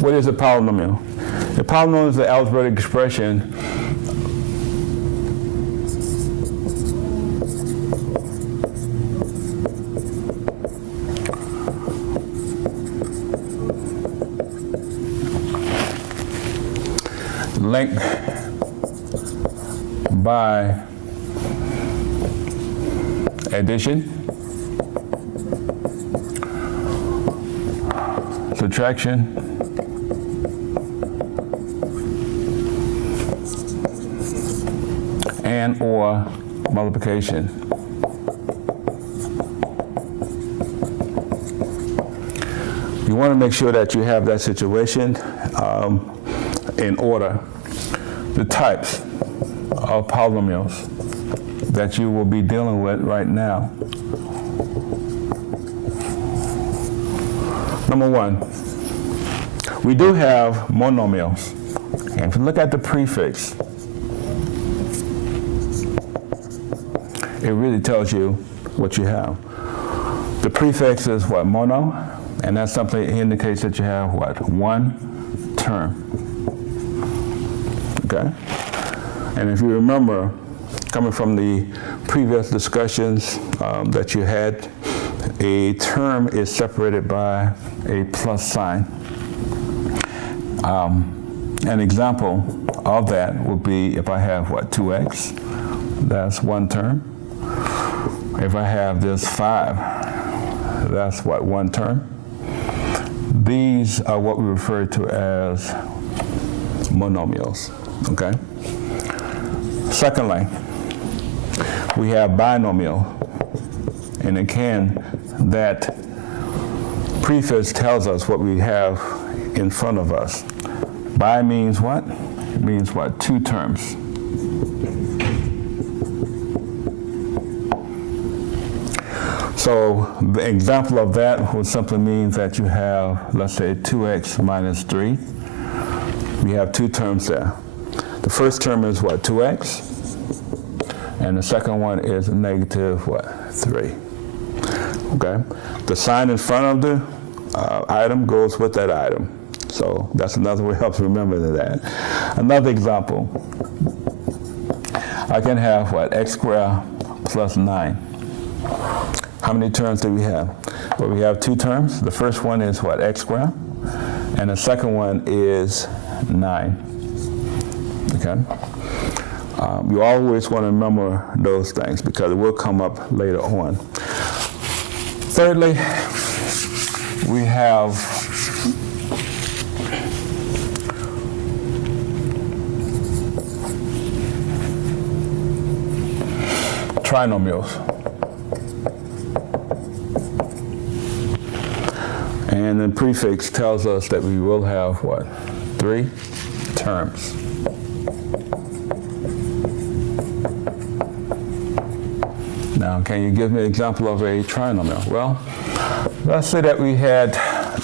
What is a polynomial? A polynomial is an algebraic expression linked by addition, subtraction, and or multiplication. You want to make sure that you have that situation in order. The types of polynomials that you will be dealing with right now. Number one, we do have monomials. And if you look at the prefix, it really tells you what you have. The prefix is what? Mono, and that simply indicates that you have what? One term. Okay? And if you remember, coming from the previous discussions that you had, a term is separated by a plus sign. An example of that would be if I have what? 2x, that's one term. If I have this 5, that's what? One term. These are what we refer to as monomials. Okay. Secondly, we have binomial, and again, that prefix tells us what we have in front of us. Bi means what? It means what? Two terms. So the example of that would simply mean that you have, let's say, 2x minus 3. We have two terms there. The first term is what? 2x. And the second one is negative what? 3. Okay? The sign in front of the item goes with that item. So that's another way to help remember that. Another example. I can have what? X squared plus 9. How many terms do we have? Well, we have two terms. The first one is what? X squared. And the second one is 9. Okay? You always want to remember those things because it will come up later on. Thirdly, we have trinomials. And the prefix tells us that we will have what? 3 terms. Now, can you give me an example of a trinomial? Well, let's say that we had,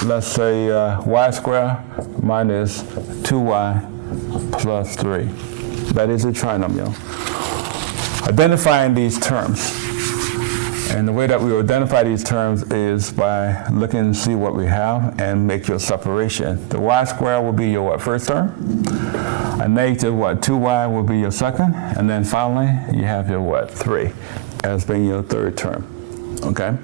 let's say, y squared minus 2y plus 3. That is a trinomial. Identifying these terms. And the way that we identify these terms is by looking and see what we have and make your separation. The y squared will be your what, first term? A negative what, 2y will be your second? And then finally, you have your what, 3 as being your third term, okay?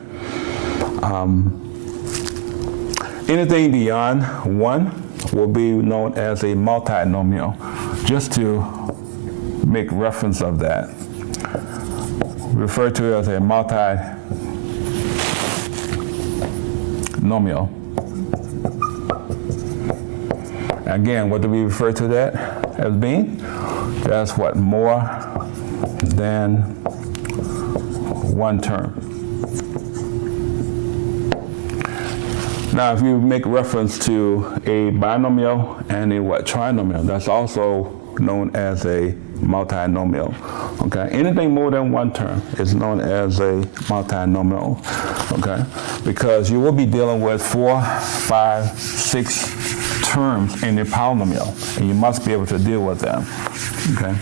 Anything beyond 1 will be known as a multinomial, just to make reference of that. Referred to as a multinomial. Again, what do we refer to that as being? That's what, more than one term. Now, if you make reference to a binomial and a what, trinomial, that's also known as a multinomial. Okay, anything more than one term is known as a multinomial. Okay, because you will be dealing with 4, 5, 6 terms in a polynomial, and you must be able to deal with them. Okay.